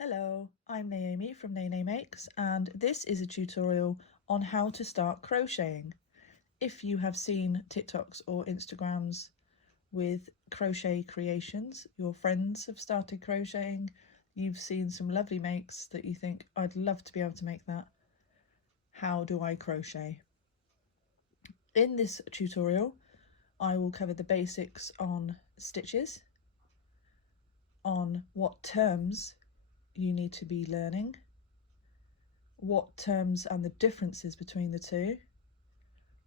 Hello, I'm Naomi from Nene Makes, and this is a tutorial on how to start crocheting. If you have seen TikToks or Instagrams with crochet creations, your friends have started crocheting, you've seen some lovely makes that you think, I'd love to be able to make that. How do I crochet? In this tutorial, I will cover the basics on stitches, on what terms you need to be learning, what terms and the differences between the two,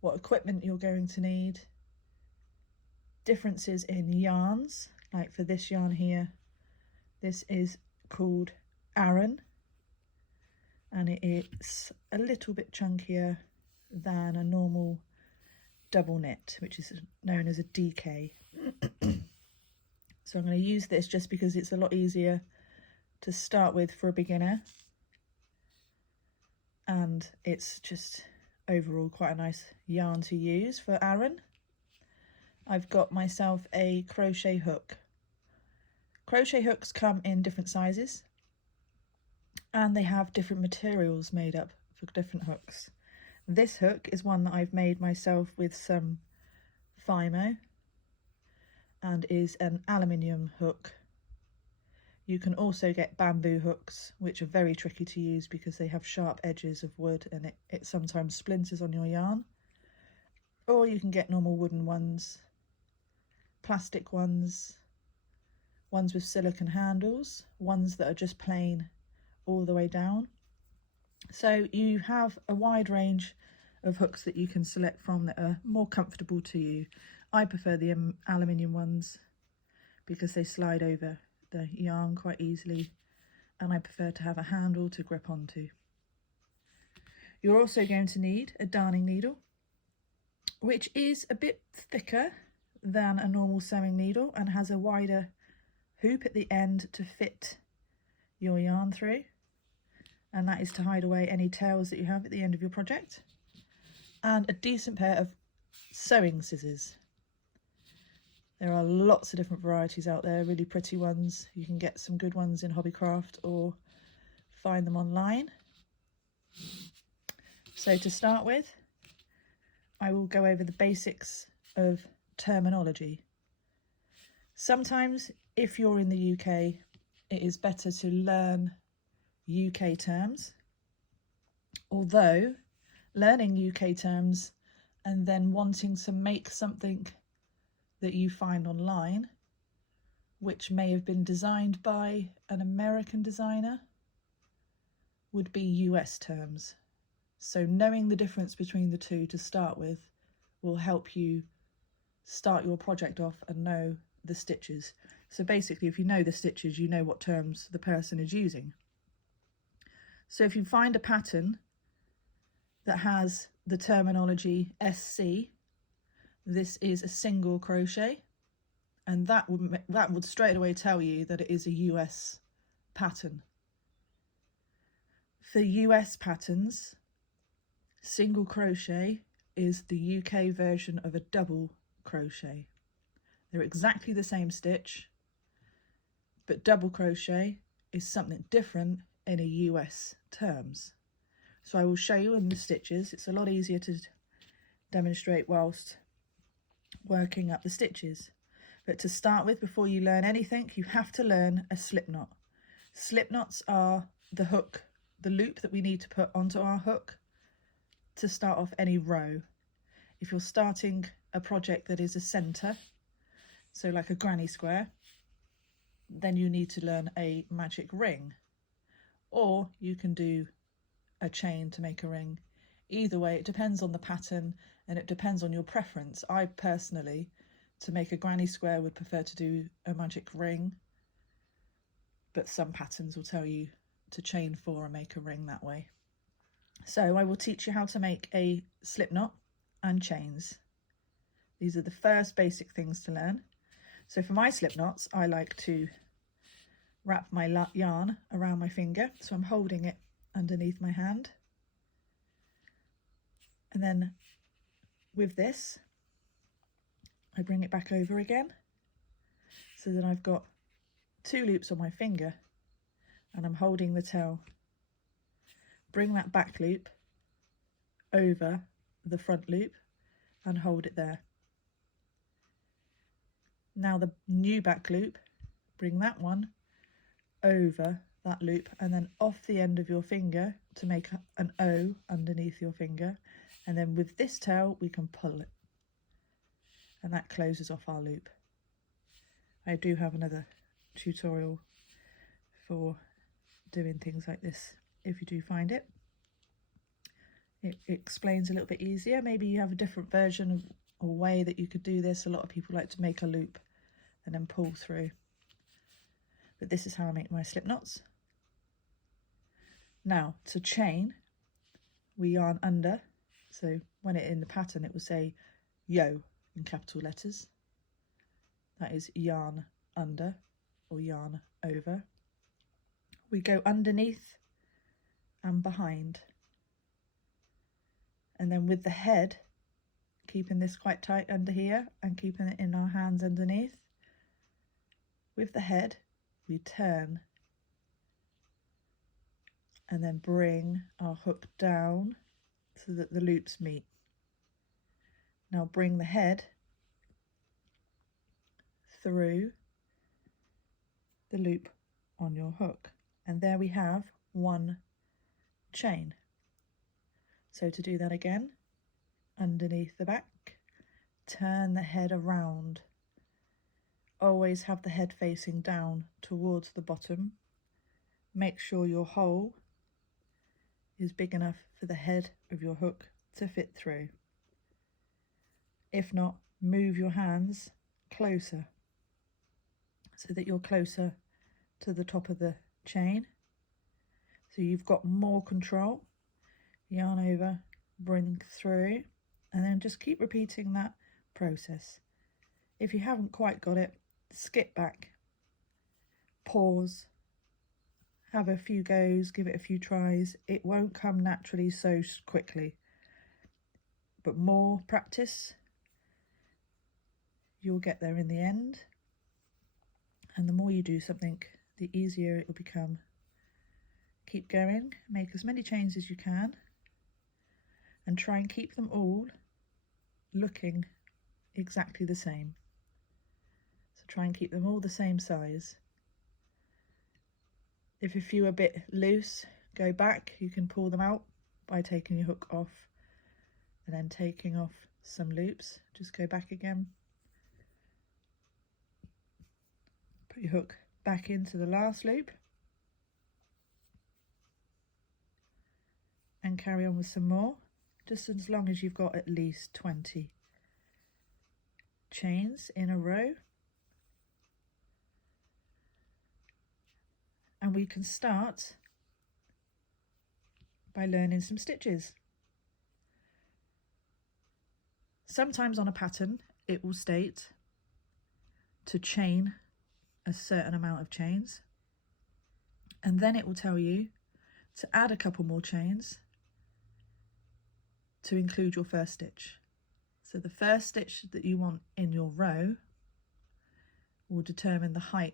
what equipment you're going to need, differences in yarns, like for this yarn here, this is called Aran, and it's a little bit chunkier than a normal double knit, which is known as a DK. So I'm going to use this just because it's a lot easier to start with for a beginner, and it's just overall quite a nice yarn to use for Aran. I've got myself a crochet hook. Crochet hooks come in different sizes and they have different materials made up for different hooks. This hook is one that I've made myself with some Fimo and is an aluminium hook. You can also get bamboo hooks, which are very tricky to use because they have sharp edges of wood and it sometimes splinters on your yarn. Or you can get normal wooden ones, plastic ones, ones with silicone handles, ones that are just plain all the way down. So you have a wide range of hooks that you can select from that are more comfortable to you. I prefer the aluminium ones because they slide over the yarn quite easily, and I prefer to have a handle to grip onto. You're also going to need a darning needle, which is a bit thicker than a normal sewing needle and has a wider hoop at the end to fit your yarn through, and that is to hide away any tails that you have at the end of your project, and a decent pair of sewing scissors. There are lots of different varieties out there, really pretty ones. You can get some good ones in Hobbycraft or find them online. So to start with, I will go over the basics of terminology. Sometimes if you're in the UK, it is better to learn UK terms, although learning UK terms and then wanting to make something that you find online, which may have been designed by an American designer, would be US terms. So knowing the difference between the two to start with will help you start your project off and know the stitches. So basically, if you know the stitches, you know what terms the person is using. So if you find a pattern that has the terminology SC, this is a single crochet, and that would straight away tell you that it is a US pattern. For US patterns, single crochet is the UK version of a double crochet. They're exactly the same stitch, but double crochet is something different in a US terms. So I will show you in the stitches. It's a lot easier to demonstrate whilst working up the stitches. But to start with, before you learn anything, you have to learn a slip knot. Slip knots are the hook, the loop that we need to put onto our hook to start off any row. If you're starting a project that is a centre, so like a granny square, then you need to learn a magic ring, or you can do a chain to make a ring. Either way, it depends on the pattern and it depends on your preference. I personally, to make a granny square, would prefer to do a magic ring, but some patterns will tell you to chain 4 and make a ring that way. So I will teach you how to make a slip knot and chains. These are the first basic things to learn. So for my slip knots, I like to wrap my yarn around my finger, so I'm holding it underneath my hand, and then with this I bring it back over again so that I've got 2 loops on my finger and I'm holding the tail. Bring that back loop over the front loop and hold it there. Now the new back loop, bring that one over that loop and then off the end of your finger to make an O underneath your finger, and then with this tail we can pull it, and that closes off our loop. I do have another tutorial for doing things like this if you do find it. It explains a little bit easier. Maybe you have a different version of a way that you could do this. A lot of people like to make a loop and then pull through, but this is how I make my slip knots. Now to chain, we yarn under, so when it in the pattern it will say yo in capital letters. That is yarn under or yarn over. We go underneath and behind, and then with the head, keeping this quite tight under here and keeping it in our hands underneath, with the head we turn and then bring our hook down so that the loops meet. Now bring the head through the loop on your hook, and there we have one chain. So to do that again, underneath the back, turn the head around. Always have the head facing down towards the bottom. Make sure your hole is big enough for the head of your hook to fit through. If not, move your hands closer so that you're closer to the top of the chain, so you've got more control. Yarn over, bring through, and then just keep repeating that process. If you haven't quite got it, skip back, pause, have a few goes, give it a few tries. It won't come naturally so quickly, but more practice, you'll get there in the end. And the more you do something, the easier it will become. Keep going, make as many chains as you can, and try and keep them all looking exactly the same. So try and keep them all the same size. If a few are a bit loose, go back. You can pull them out by taking your hook off and then taking off some loops. Just go back again. Put your hook back into the last loop and carry on with some more, just as long as you've got at least 20 chains in a row. And we can start by learning some stitches. Sometimes on a pattern it will state to chain a certain amount of chains, and then it will tell you to add a couple more chains to include your first stitch. So the first stitch that you want in your row will determine the height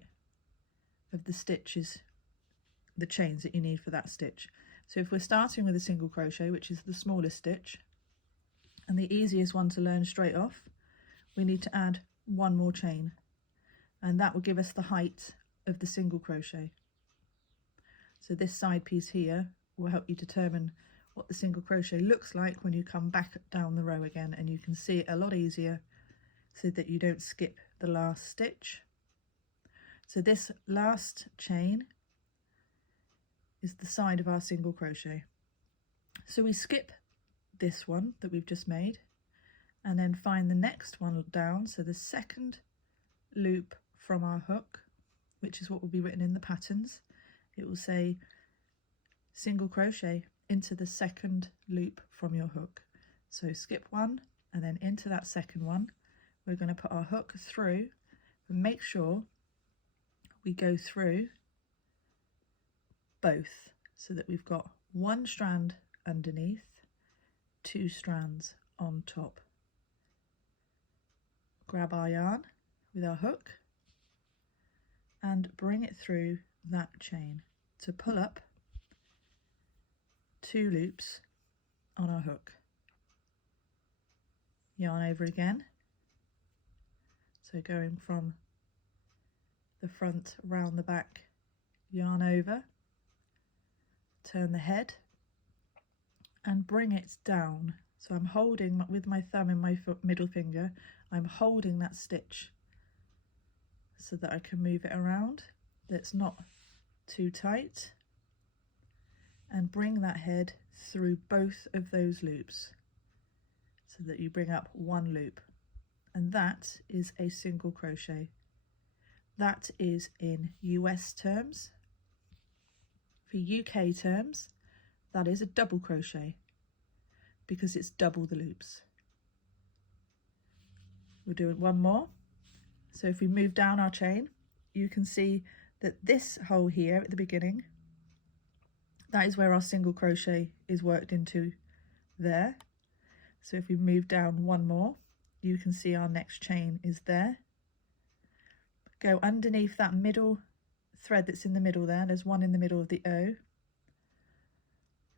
of the stitches, the chains that you need for that stitch. So if we're starting with a single crochet, which is the smallest stitch and the easiest one to learn straight off, we need to add one more chain, and that will give us the height of the single crochet. So this side piece here will help you determine what the single crochet looks like when you come back down the row again, and you can see it a lot easier so that you don't skip the last stitch. So this last chain is the side of our single crochet. So we skip this one that we've just made and then find the next one down, so the second loop from our hook, which is what will be written in the patterns. It will say single crochet into the second loop from your hook. So skip one and then into that second one. We're going to put our hook through and make sure we go through both so that we've got one strand underneath, two strands on top. Grab our yarn with our hook and bring it through that chain. to pull up 2 loops on our hook. Yarn over again, so going from the front round the back, yarn over, turn the head and bring it down. So I'm holding with my thumb and my middle finger, I'm holding that stitch so that I can move it around, that's not too tight, and bring that head through both of those loops so that you bring up 1 loop, and that is a single crochet. That is in US terms. For UK terms, that is a double crochet because it's double the loops. We'll do it 1 more. So if we move down our chain, you can see that this hole here at the beginning, that is where our single crochet is worked into there. So if we move down 1 more, you can see our next chain is there. Go underneath that middle thread that's in the middle there, there's one in the middle of the O.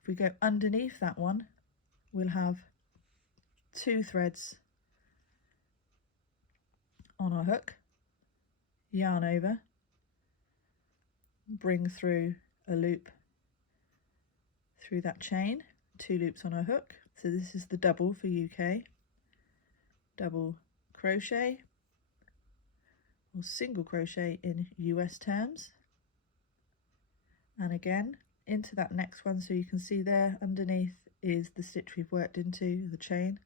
If we go underneath that one, we'll have 2 threads on our hook, yarn over, bring through a loop through that chain, 2 loops on our hook. So this is the double for UK, double crochet or single crochet in US terms, and again into that next one. So you can see there underneath is the stitch we've worked into the chain,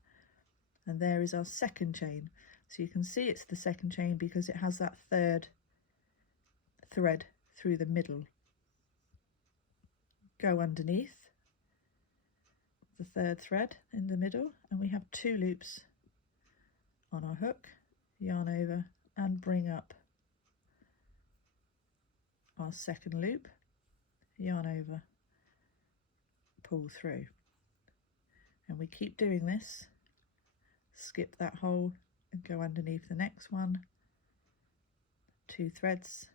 and there is our second chain. So you can see it's the second chain because it has that 3rd thread through the middle. Go underneath the 3rd thread in the middle, and we have 2 loops on our hook, yarn over and bring up our second loop, yarn over, pull through, and we keep doing this. Skip that hole and go underneath the next one, 2 threads,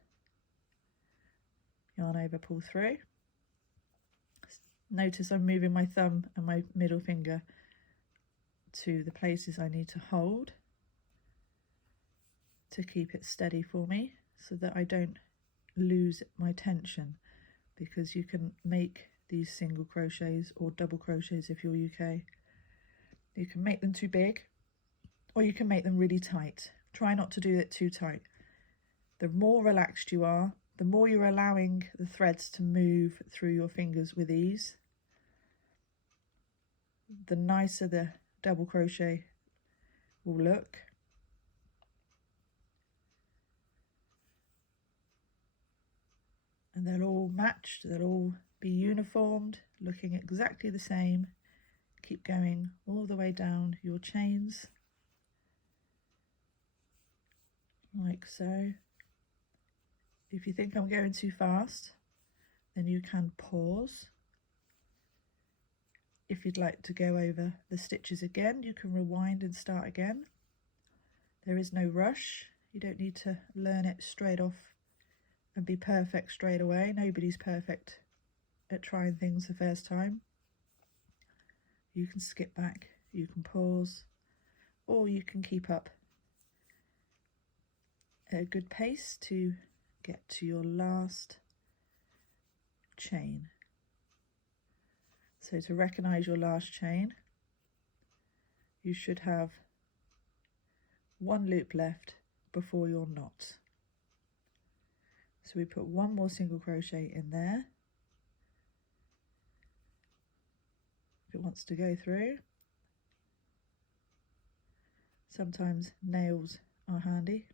yarn over, pull through. Notice I'm moving my thumb and my middle finger to the places I need to hold to keep it steady for me so that I don't lose my tension, because you can make these single crochets or double crochets if you're UK. You can make them too big or you can make them really tight. Try not to do it too tight. The more relaxed you are, the more you're allowing the threads to move through your fingers with ease, the nicer the double crochet will look. And they'll all match, they'll all be uniformed, looking exactly the same. Keep going all the way down your chains, like so. If you think I'm going too fast, then you can pause. If you'd like to go over the stitches again, you can rewind and start again. There is no rush. You don't need to learn it straight off and be perfect straight away. Nobody's perfect at trying things the first time. You can skip back, you can pause, or you can keep up at a good pace to get to your last chain. So to recognise your last chain, you should have 1 loop left before your knot. So we put 1 more single crochet in there. If it wants to go through. Sometimes nails are handy.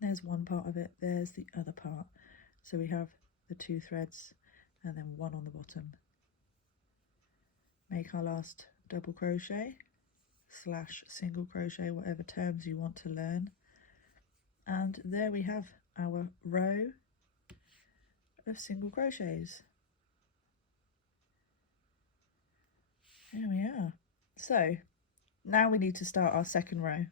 There's one part of it, there's the other part. So we have the 2 threads and then 1 on the bottom. Make our last double crochet / single crochet, whatever terms you want to learn. And there we have our row of single crochets. There we are. So now we need to start our second row.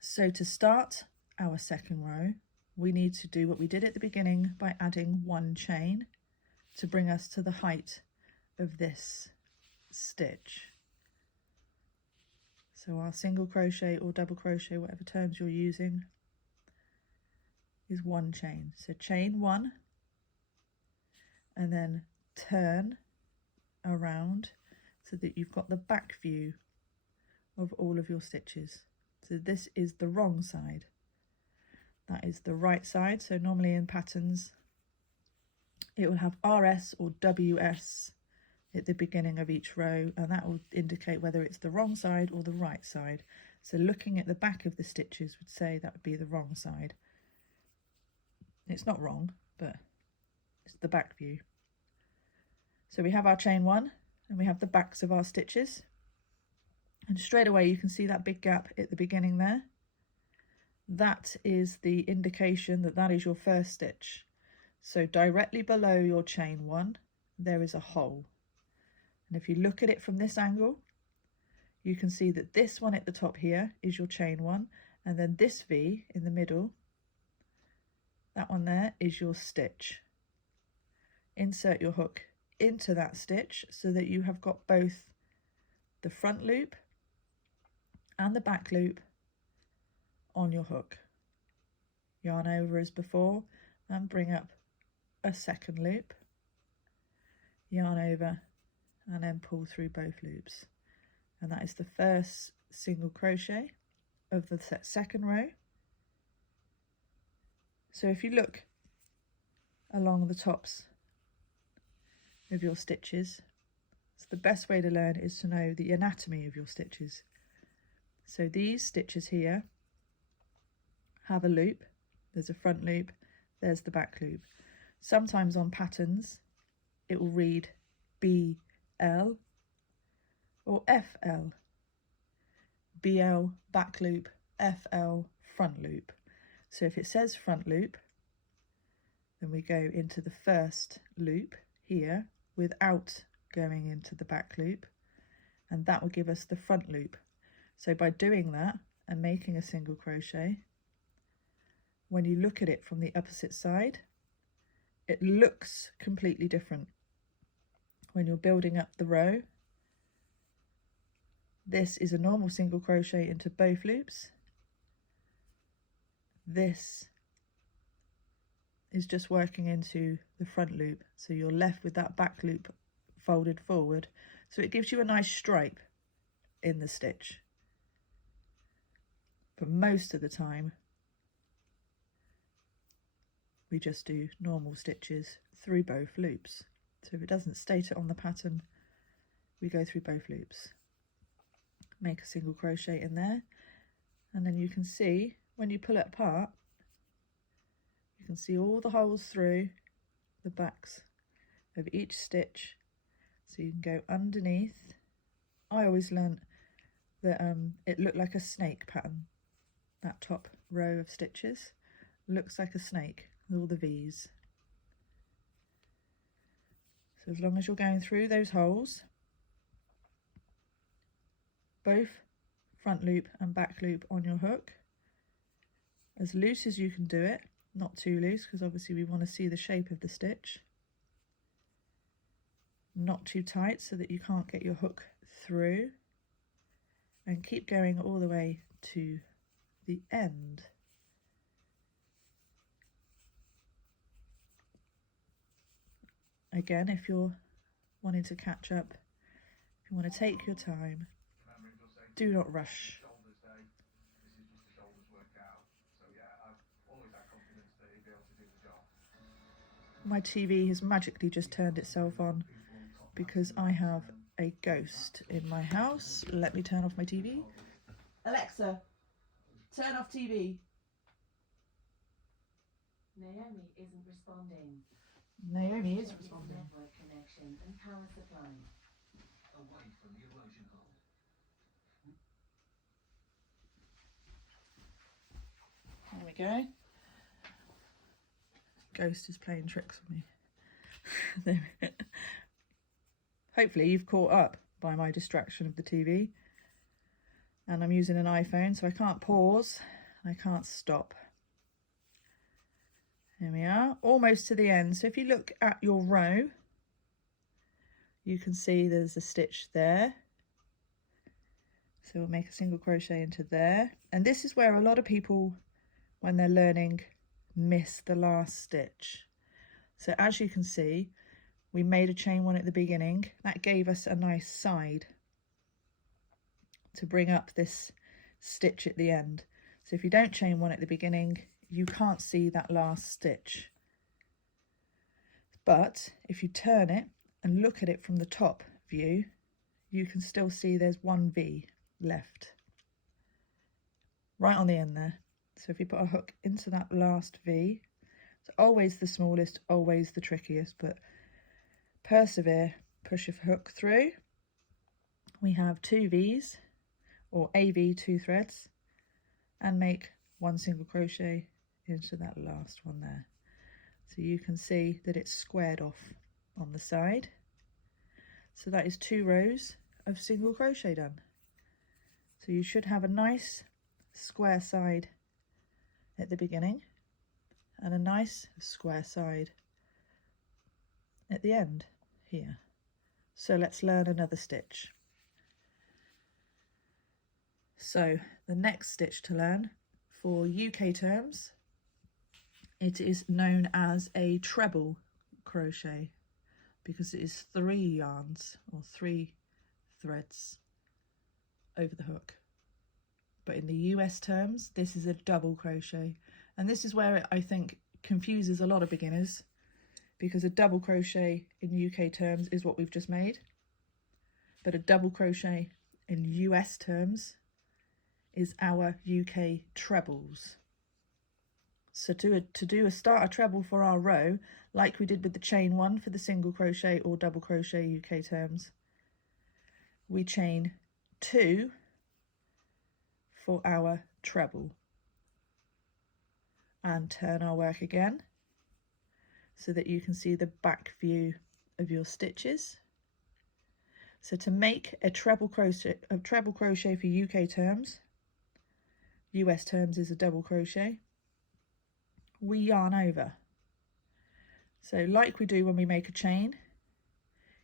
So to start our second row, we need to do what we did at the beginning by adding 1 chain to bring us to the height of this stitch. So our single crochet or double crochet, whatever terms you're using, is 1 chain. So chain 1 and then turn around so that you've got the back view of all of your stitches. So this is the wrong side. That is the right side. So normally in patterns it will have RS or WS at the beginning of each row, and that will indicate whether it's the wrong side or the right side. So looking at the back of the stitches would say that would be the wrong side. It's not wrong, but it's the back view. So we have our chain 1 and we have the backs of our stitches, and straight away you can see that big gap at the beginning there. That is the indication that that is your first stitch. So directly below your chain 1 there is a hole, and if you look at it from this angle you can see that this one at the top here is your chain 1, and then this V in the middle, that one there, is your stitch. Insert your hook into that stitch so that you have got both the front loop and the back loop on your hook. Yarn over as before and bring up a second loop, yarn over and then pull through both loops, and that is the first single crochet of the second row. So if you look along the tops of your stitches, so the best way to learn is to know the anatomy of your stitches. So these stitches here have a loop, there's a front loop, there's the back loop. Sometimes on patterns it will read BL or FL. BL back loop, FL front loop. So if it says front loop, then we go into the first loop here without going into the back loop, and that will give us the front loop. So by doing that and making a single crochet, when you look at it from the opposite side, it looks completely different. When you're building up the row, this is a normal single crochet into both loops. This is just working into the front loop, so you're left with that back loop folded forward, so it gives you a nice stripe in the stitch. But most of the time we just do normal stitches through both loops. So if it doesn't state it on the pattern, we go through both loops, make a single crochet in there, and then you can see when you pull it apart, you can see all the holes through the backs of each stitch, so you can go underneath. I always learnt that it looked like a snake pattern. That top row of stitches looks like a snake with all the V's. So as long as you're going through those holes, both front loop and back loop on your hook, as loose as you can do it, not too loose because obviously we want to see the shape of the stitch, not too tight so that you can't get your hook through, and keep going all the way to the end. Again, if you're wanting to catch up, if you want to take your time, do not rush. My TV has magically just turned itself on because I have a ghost in my house. Let me turn off my TV. Alexa, turn off TV. Naomi isn't responding. Naomi is responding. Network connection and power supply. Away from the erosion hold. There we go. Ghost is playing tricks on me. There. Hopefully you've caught up by my distraction of the TV. And I'm using an iPhone, so I can't pause, I can't stop. There we are, almost to the end. So if you look at your row, you can see there's a stitch there. So we'll make a single crochet into there. And this is where a lot of people, when they're learning, miss the last stitch. So as you can see, we made a chain one at the beginning. That gave us a nice side to bring up this stitch at the end. So if you don't chain one at the beginning, you can't see that last stitch. But if you turn it and look at it from the top view, you can still see there's one V left right on the end there. So if you put a hook into that last V, it's always the smallest, always the trickiest, but persevere, push your hook through. We have 2 V's, or a V, 2 threads, and make 1 single crochet into that last one there. So you can see that it's squared off on the side. So that is 2 rows of single crochet done. So you should have a nice square side at the beginning and a nice square side at the end here. So let's learn another stitch. So the next stitch to learn for UK terms, it is known as a treble crochet because it is 3 yarns or 3 threads over the hook. But in the US terms, this is a double crochet, and this is where I think confuses a lot of beginners, because a double crochet in UK terms is what we've just made, but a double crochet in US terms is our UK trebles. So to start a treble for our row, like we did with the chain one for the single crochet or double crochet UK terms, we chain 2 for our treble and turn our work again so that you can see the back view of your stitches. So to make a treble crochet for UK terms, US terms is a double crochet, we yarn over. So like we do when we make a chain,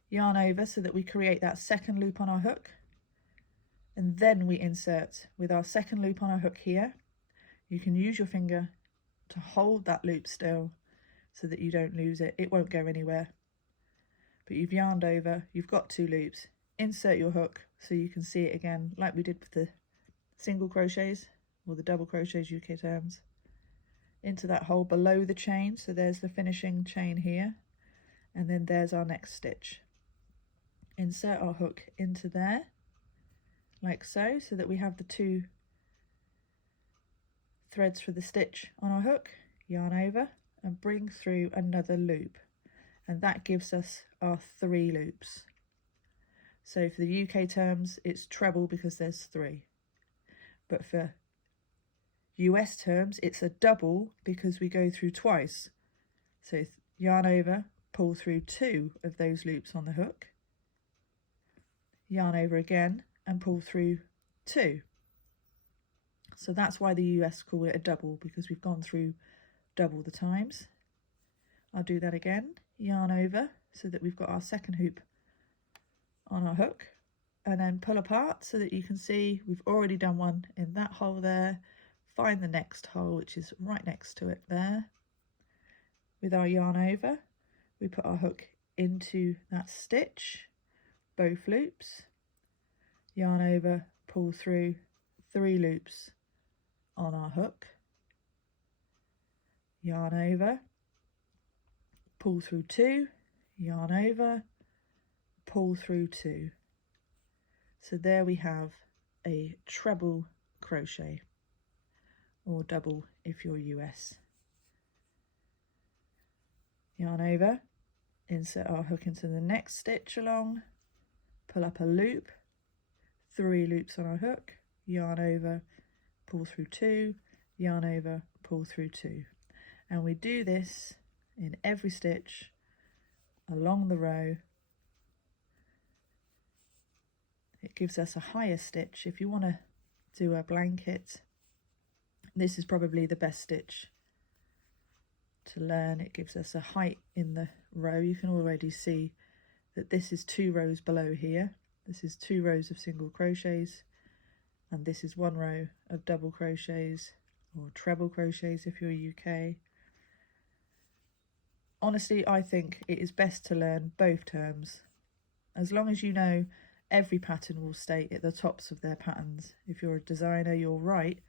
yarn over so that we create that second loop on our hook, and then we insert with our second loop on our hook here. You can use your finger to hold that loop still so that you don't lose it. It won't go anywhere. But you've yarned over, you've got 2 loops. Insert your hook so you can see it again like we did with the single crochets or the double crochets UK terms, into that hole below the chain. So there's the finishing chain here, and then there's our next stitch. Insert our hook into there like so, so that we have the 2 threads for the stitch on our hook, yarn over and bring through another loop, and that gives us our 3 loops. So for the UK terms it's treble because there's 3, but for US terms it's a double because we go through twice. So yarn over, pull through 2 of those loops on the hook, yarn over again and pull through 2. So that's why the US call it a double, because we've gone through double the times. I'll do that again, yarn over so that we've got our second hoop on our hook, and then pull apart so that you can see we've already done one in that hole there. Find the next hole, which is right next to it there. With our yarn over, we put our hook into that stitch, both loops, yarn over, pull through 3 loops on our hook, yarn over, pull through 2, yarn over, pull through 2. So there we have a treble crochet, or double if you're US. Yarn over, insert our hook into the next stitch along, pull up a loop, 3 loops on our hook, yarn over, pull through 2, yarn over, pull through 2. And we do this in every stitch along the row. It gives us a higher stitch. If you want to do a blanket, this is probably the best stitch to learn. It gives us a height in the row. You can already see that this is 2 rows below here. This is 2 rows of single crochets, and this is 1 row of double crochets or treble crochets if you're UK. Honestly, I think it is best to learn both terms. As long as you know every pattern will state at the tops of their patterns. If you're a designer, you'll write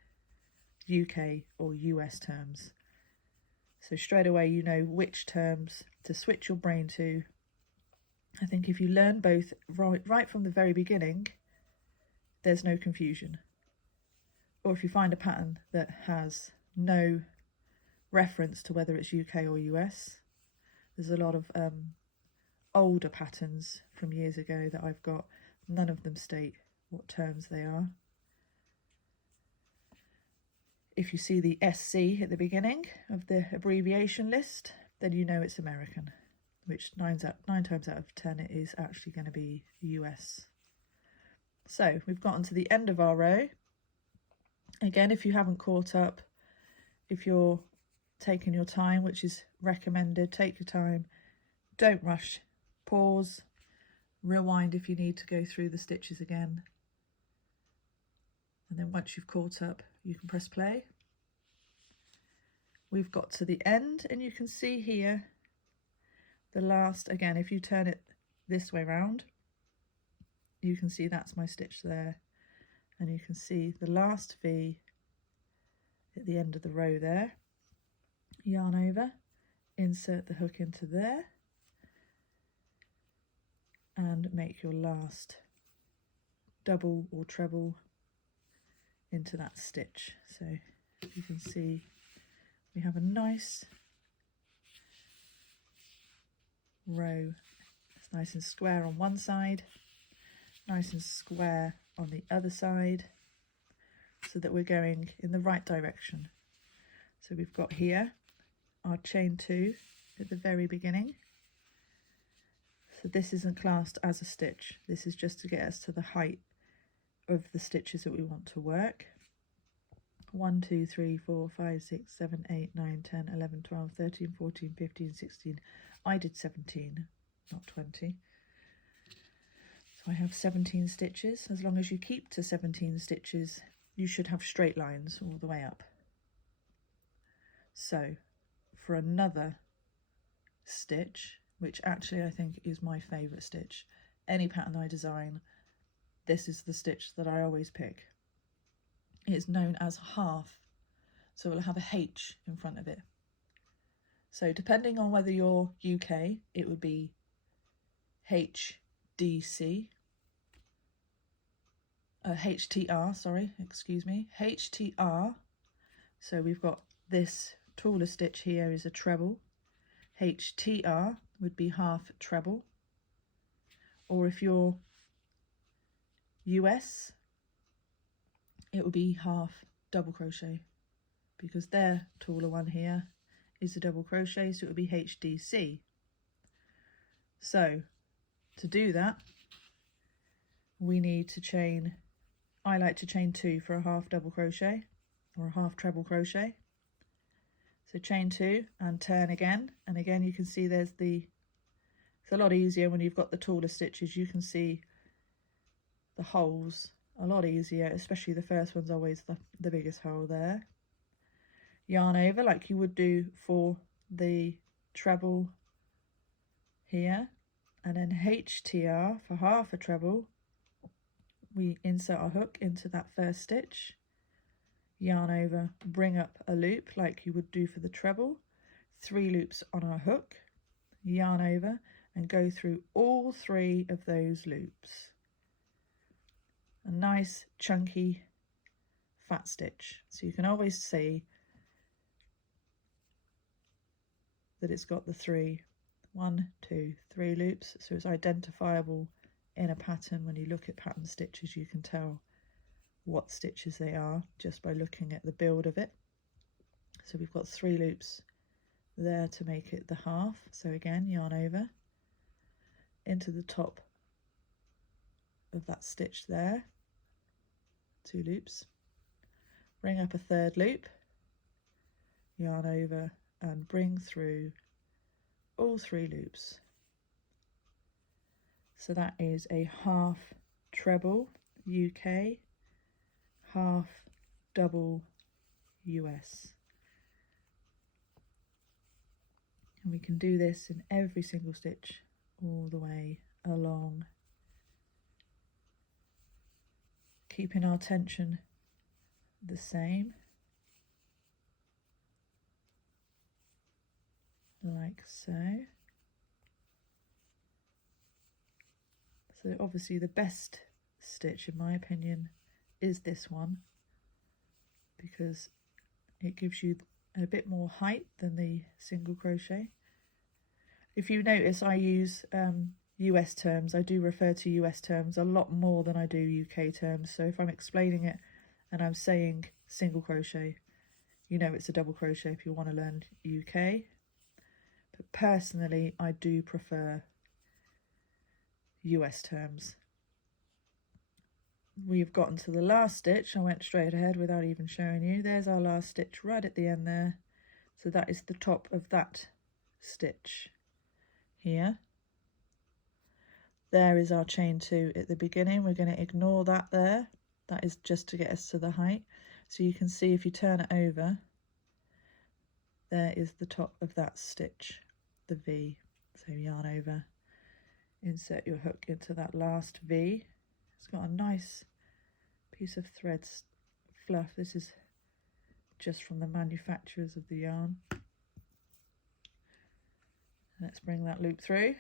UK or US terms. So straight away you know which terms to switch your brain to. I think if you learn both right from the very beginning, there's no confusion. Or if you find a pattern that has no reference to whether it's UK or US, there's a lot of older patterns from years ago that I've got. None of them state what terms they are. If you see the SC at the beginning of the abbreviation list, then you know it's American, which 9 times out of 10 it is actually going to be US. So we've gotten to the end of our row. Again, if you haven't caught up, if you're taking your time, which is recommended, take your time, don't rush, pause, rewind if you need to go through the stitches again. And then once you've caught up, you can press play. We've got to the end, and you can see here the last, again, if you turn it this way round, you can see that's my stitch there. And you can see the last V at the end of the row there. Yarn over, insert the hook into there, and make your last double or treble into that stitch. So you can see we have a nice row. It's nice and square on one side, nice and square on the other side, so that we're going in the right direction. So we've got here our chain 2 at the very beginning. So this isn't classed as a stitch. This is just to get us to the height of the stitches that we want to work. 1, 2, 3, 4, 5, 6, 7, 8, 9, 10, 11, 12, 13, 14, 15, 16. I did 17, not 20. So I have 17 stitches. As long as you keep to 17 stitches, you should have straight lines all the way up. So for another stitch, which actually I think is my favourite stitch, any pattern I design, this is the stitch that I always pick. It's known as half, so it'll have a H in front of it. So depending on whether you're UK, it would be HDC, HTR, sorry, excuse me, HTR. So we've got this taller stitch here is a treble. HTR would be half treble. Or if you're US, it would be half double crochet, because their taller one here is a double crochet, so it would be HDC. So to do that, we need to chain, I like to chain 2 for a half double crochet or a half treble crochet. So chain 2 and turn again, and again you can see there's the, it's a lot easier when you've got the taller stitches. You can see the holes a lot easier, especially the first one's always the biggest hole there. Yarn over like you would do for the treble here, and then HTR for half a treble. We insert our hook into that first stitch, yarn over, bring up a loop like you would do for the treble, 3 loops on our hook, yarn over, and go through all 3 of those loops. A nice chunky fat stitch, so you can always see that it's got the 1, 2, 3 loops, so it's identifiable in a pattern. When you look at pattern stitches, you can tell what stitches they are just by looking at the build of it. So we've got 3 loops there to make it the half. So again, yarn over into the top of that stitch there, 2 loops, bring up a 3rd loop, yarn over and bring through all 3 loops. So that is a half treble UK, half double US. And we can do this in every single stitch all the way along, keeping our tension the same, like so. So obviously the best stitch in my opinion is this one, because it gives you a bit more height than the single crochet. If you notice, I use US terms. I do refer to US terms a lot more than I do UK terms. So if I'm explaining it and I'm saying single crochet, you know it's a double crochet if you want to learn UK. But personally, I do prefer US terms. We've gotten to the last stitch. I went straight ahead without even showing you. There's our last stitch right at the end there. So that is the top of that stitch here. There is our chain 2 at the beginning. We're going to ignore that there. That is just to get us to the height. So you can see if you turn it over, there is the top of that stitch, the V. So yarn over, insert your hook into that last V. It's got a nice piece of thread fluff. This is just from the manufacturers of the yarn. Let's bring that loop through,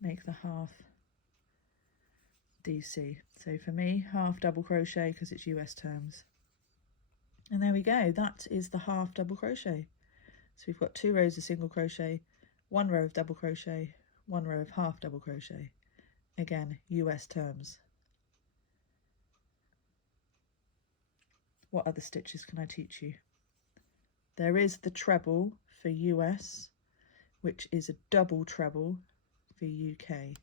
make the half DC. So for me, half double crochet because it's US terms. And there we go, that is the half double crochet. So we've got 2 rows of single crochet, 1 row of double crochet, 1 row of half double crochet. Again, US terms. What other stitches can I teach you? There is the treble for US, which is a double treble for UK.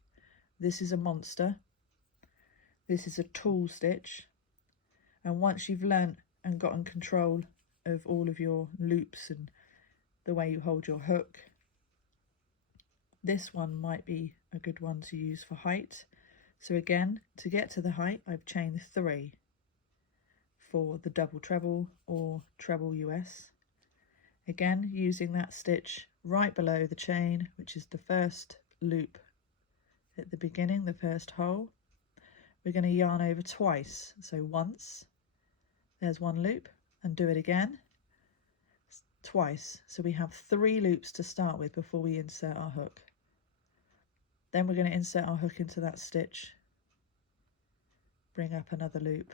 This is a monster. This is a tool stitch. And once you've learnt and gotten control of all of your loops and the way you hold your hook, this one might be a good one to use for height. So again, to get to the height, I've chained 3 for the double treble or treble US. Again, using that stitch right below the chain, which is the first loop at the beginning, the first hole. We're going to yarn over twice. So once, there's 1 loop, and do it again twice. So we have 3 loops to start with before we insert our hook. Then we're going to insert our hook into that stitch, bring up another loop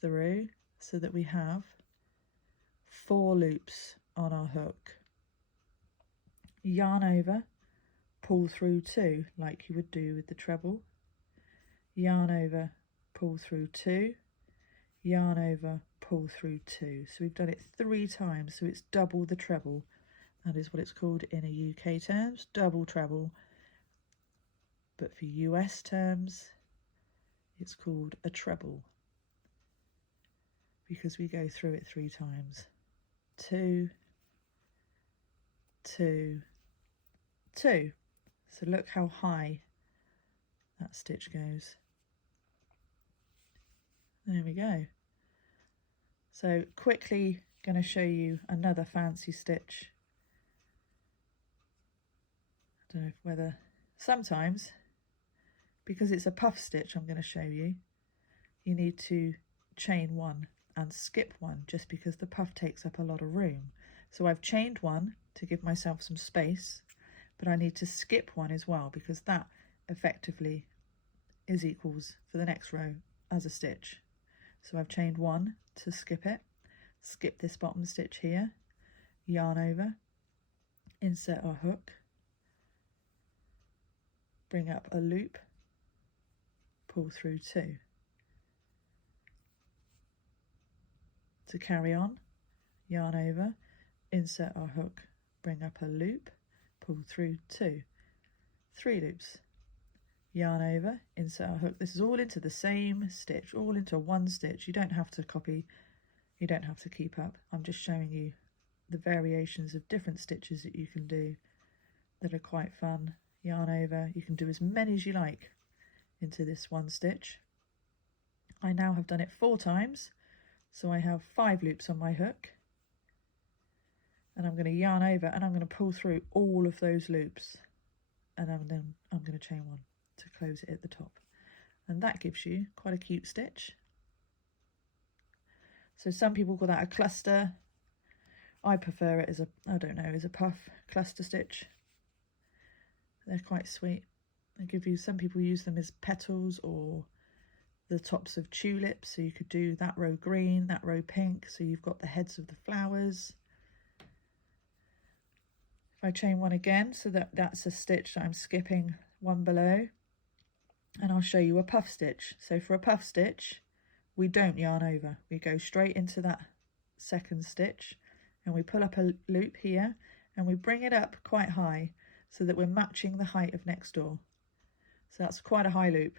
through, so that we have 4 loops on our hook. Yarn over, pull through 2 like you would do with the treble. Yarn over, pull through 2, yarn over, pull through 2. So we've done it 3 times, so it's double the treble. That is what it's called in a UK terms, double treble. But for US terms, it's called a treble, because we go through it 3 times. 2, 2, 2. So look how high that stitch goes. There we go. So quickly going to show you another fancy stitch. I don't know whether, sometimes, because it's a puff stitch I'm going to show you, you need to chain 1 and skip 1 just because the puff takes up a lot of room. So I've chained 1 to give myself some space, but I need to skip 1 as well because that effectively is equals for the next row as a stitch. So I've chained 1 to skip it, skip this bottom stitch here, yarn over, insert our hook, bring up a loop, pull through 2. To carry on, yarn over, insert our hook, bring up a loop, pull through 2. 3 loops, yarn over, insert our hook. This is all into the same stitch, all into one stitch. You don't have to copy, you don't have to keep up. I'm just showing you the variations of different stitches that you can do that are quite fun. Yarn over, you can do as many as you like into this one stitch. I now have done it 4 times, so I have 5 loops on my hook, and I'm going to yarn over and I'm going to pull through all of those loops, and then I'm going to chain 1 to close it at the top, and that gives you quite a cute stitch. So some people call that a cluster. I prefer it as a, I don't know, as a puff cluster stitch. They're quite sweet. They give you, some people use them as petals or the tops of tulips, so you could do that row green, that row pink, so you've got the heads of the flowers. If I chain 1 again, so that's a stitch that I'm skipping 1 below, and I'll show you a puff stitch. So for a puff stitch, we don't yarn over, we go straight into that second stitch, and we pull up a loop here, and we bring it up quite high so that we're matching the height of next door. So that's quite a high loop.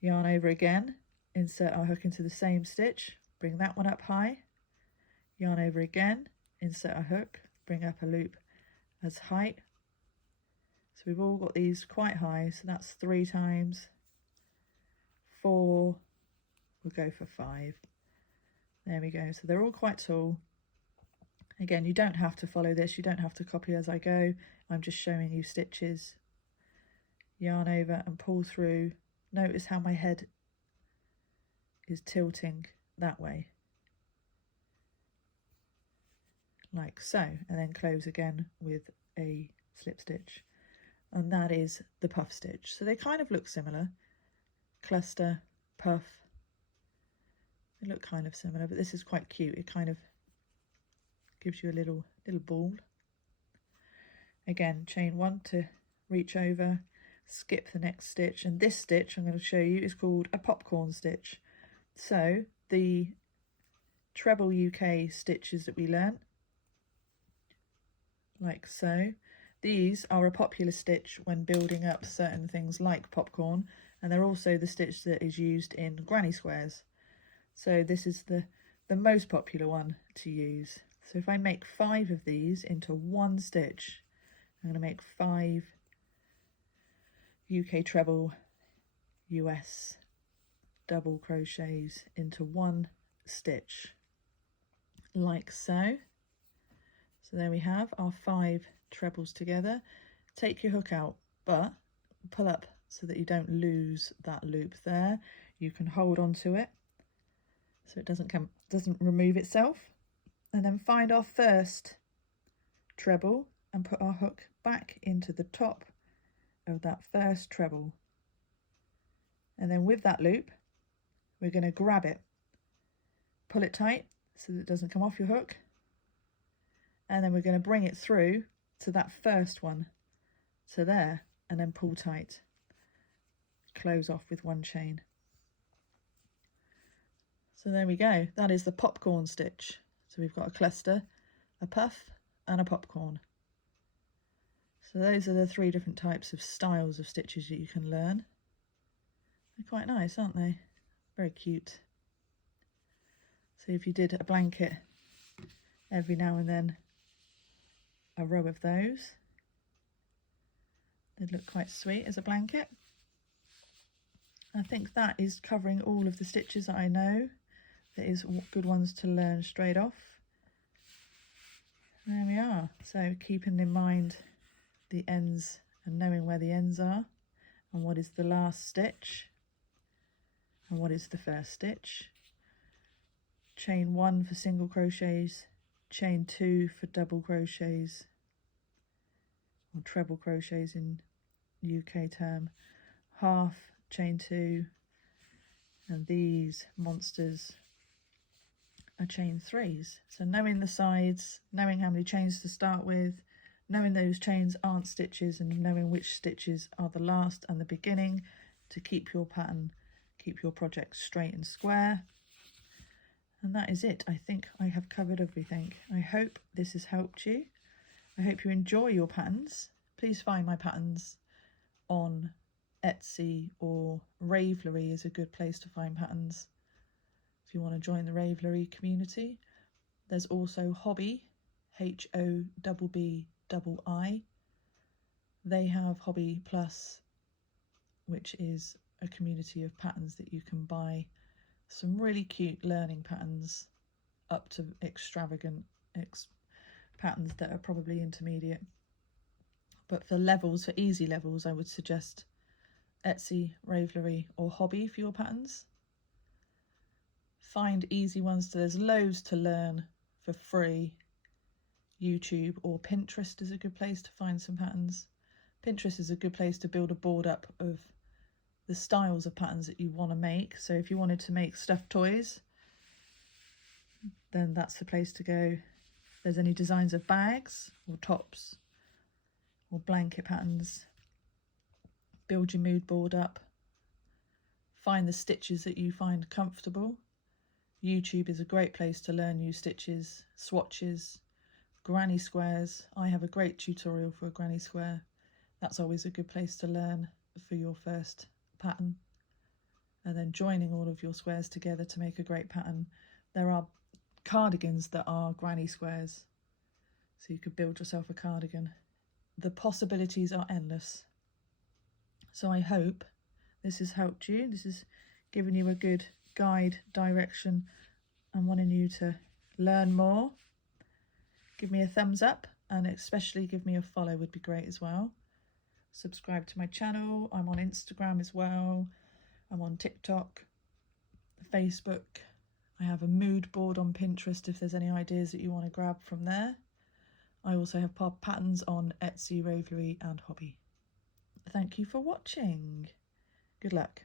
Yarn over again, insert our hook into the same stitch, bring that one up high, yarn over again, insert our hook, bring up a loop as height. So we've all got these quite high, so that's 3 times, 4, we'll go for 5. There we go, so they're all quite tall. Again, you don't have to follow this, you don't have to copy as I go, I'm just showing you stitches. Yarn over and pull through. Notice how my head is tilting that way, like so, and then close again with a slip stitch, and that is the puff stitch. So they kind of look similar, cluster, puff, they look kind of similar, but this is quite cute. It kind of gives you a little ball. Again, chain 1 to reach over, skip the next stitch, and this stitch I'm going to show you is called a popcorn stitch. So the treble UK stitches that we learnt, like so, these are a popular stitch when building up certain things like popcorn, and they're also the stitch that is used in granny squares. So this is the most popular one to use. So if I make 5 of these into one stitch, I'm going to make 5 UK treble US double crochets into one stitch, like so. So there we have our 5 trebles together. Take your hook out, but pull up so that you don't lose that loop there. You can hold on to it so it doesn't remove itself, and then find our first treble and put our hook back into the top of that first treble, and then with that loop we're going to grab it, pull it tight so that it doesn't come off your hook, and then we're going to bring it through to that first one, to there, and then pull tight, close off with 1 chain. So there we go, that is the popcorn stitch. So we've got a cluster, a puff and a popcorn. So those are the 3 different types of styles of stitches that you can learn. They're quite nice, aren't they? Very cute. So if you did a blanket every now and then, a row of those, they'd look quite sweet as a blanket. I think that is covering all of the stitches that I know. That is good ones to learn straight off. There we are. So keeping in mind the ends and knowing where the ends are, and what is the last stitch and what is the first stitch. Chain 1 for single crochets, chain 2 for double crochets or treble crochets in UK term, half, chain 2, and these monsters are chain 3s. So knowing the sides, knowing how many chains to start with, knowing those chains aren't stitches, and knowing which stitches are the last and the beginning to keep your pattern, keep your project straight and square. And that is it. I think I have covered everything. I hope this has helped you. I hope you enjoy your patterns. Please find my patterns on Etsy, or Ravelry is a good place to find patterns if you want to join the Ravelry community. There's also Hobby, HOBBI. They have Hobby Plus, which is a community of patterns that you can buy. Some really cute learning patterns up to extravagant patterns that are probably intermediate. But for levels, for easy levels, I would suggest Etsy, Ravelry or Hobby for your patterns. Find easy ones. There's loads to learn for free. YouTube or Pinterest is a good place to find some patterns. Pinterest is a good place to build a board up of the styles of patterns that you want to make. So if you wanted to make stuffed toys, then that's the place to go. If there's any designs of bags or tops or blanket patterns, build your mood board up. Find the stitches that you find comfortable. YouTube is a great place to learn new stitches, swatches, granny squares. I have a great tutorial for a granny square. That's always a good place to learn for your first pattern. And then joining all of your squares together to make a great pattern. There are cardigans that are granny squares, so you could build yourself a cardigan. The possibilities are endless. So I hope this has helped you. This has given you a good guide, direction, and wanting you to learn more. Give me a thumbs up, and especially give me a follow would be great as well. Subscribe to my channel. I'm on Instagram as well. I'm on TikTok, Facebook. I have a mood board on Pinterest if there's any ideas that you want to grab from there. I also have patterns on Etsy, Ravelry and Hobby. Thank you for watching. Good luck.